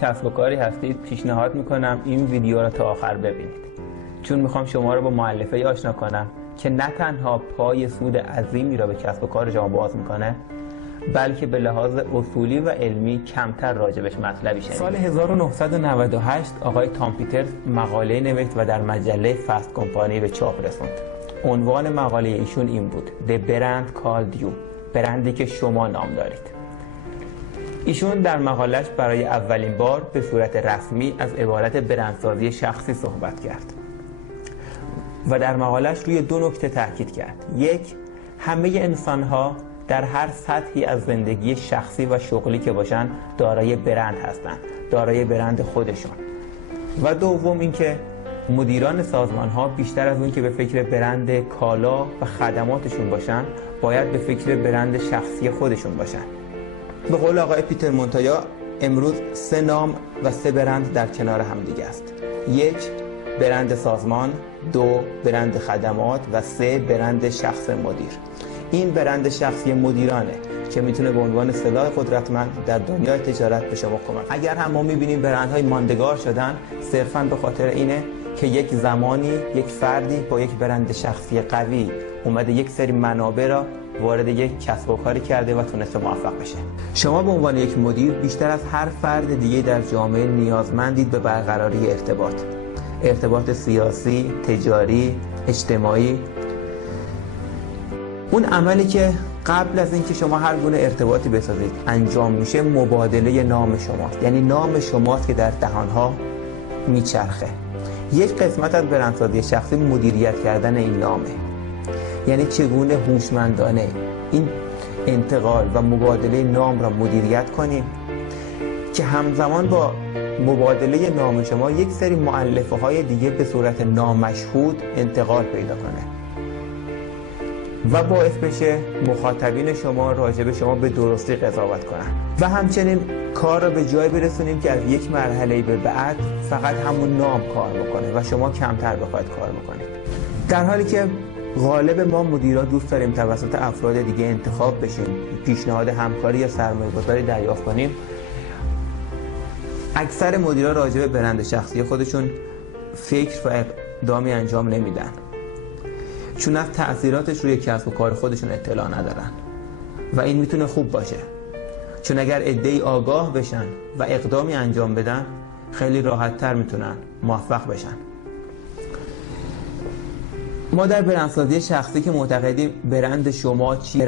کسب و کاری هستید پیشنهاد میکنم این ویدیو را تا آخر ببینید، چون میخوام شما را با مؤلفه‌ای آشنا کنم که نه تنها پای سود عظیمی را به کسب و کار شما باز میکنه، بلکه به لحاظ اصولی و علمی کمتر راجبش مطلبی شنیدید. سال 1998 آقای تام پیترز مقاله نوشت و در مجله فست کمپانی به چاپ رسوند. عنوان مقاله ایشون این بود: The Brand Called You، برندی که شما نام دارید. ایشون در مقالش برای اولین بار به صورت رسمی از عبارت برندسازی شخصی صحبت کرد و در مقالش روی دو نکته تاکید کرد. یک، همه انسان‌ها در هر سطحی از زندگی شخصی و شغلی که باشن دارای برند هستند، دارای برند خودشون. و دوم اینکه مدیران سازمان‌ها بیشتر از اون که به فکر برند کالا و خدماتشون باشن، باید به فکر برند شخصی خودشون باشن. به قول آقای پیتر مونتویا، امروز 3 نام و 3 برند در کنار هم دیگه است. 1 برند سازمان، 2 برند خدمات و 3 برند شخص مدیر. این برند شخصی مدیرانه که میتونه به عنوان سلاح قدرتمند در دنیای تجارت به شما کمک. اگر هم ما میبینیم برندهای ماندگار شدن، صرفاً به خاطر اینه که یک زمانی یک فردی با یک برند شخصی قوی اومده یک سری منابع را وارد یک کسب و کاری کرده و تونسته موفق بشه. شما به عنوان یک مدیر بیشتر از هر فرد دیگه در جامعه نیازمندید به برقراری ارتباط سیاسی، تجاری، اجتماعی. اون عملی که قبل از اینکه شما هر گونه ارتباطی بسازید انجام میشه، مبادله نام شماست. یعنی نام شماست که در دهانها میچرخه. یک قسمت از برندسازی شخصی مدیریت کردن این نامه. یعنی چگونه هوشمندانه این انتقال و مبادله نام را مدیریت کنیم که همزمان با مبادله نام شما یک سری مؤلفه های دیگه به صورت نامشهود انتقال پیدا کنه و باعث بشه مخاطبین شما راجع به شما به درستی قضاوت کنن و همچنین کار را به جای برسونیم که از یک مرحله به بعد فقط همون نام کار بکنه و شما کمتر بخواید کار بکنید. در حالی که غالب ما مدیرا دوست داریم توسط افراد دیگه انتخاب بشیم، پیشنهاد همکاری یا سرمایه‌گذاری دریافت کنیم، اکثر مدیرا راجع به برند شخصی خودشون فکر و اقدامی انجام نمیدن، چون از تأثیراتش روی کسب و کار خودشون اطلاع ندارن. و این میتونه خوب باشه، چون اگر عده‌ای آگاه بشن و اقدامی انجام بدن، خیلی راحت‌تر میتونن موفق بشن. ما در برندسازی شخصی که معتقدیم برند شما چیه،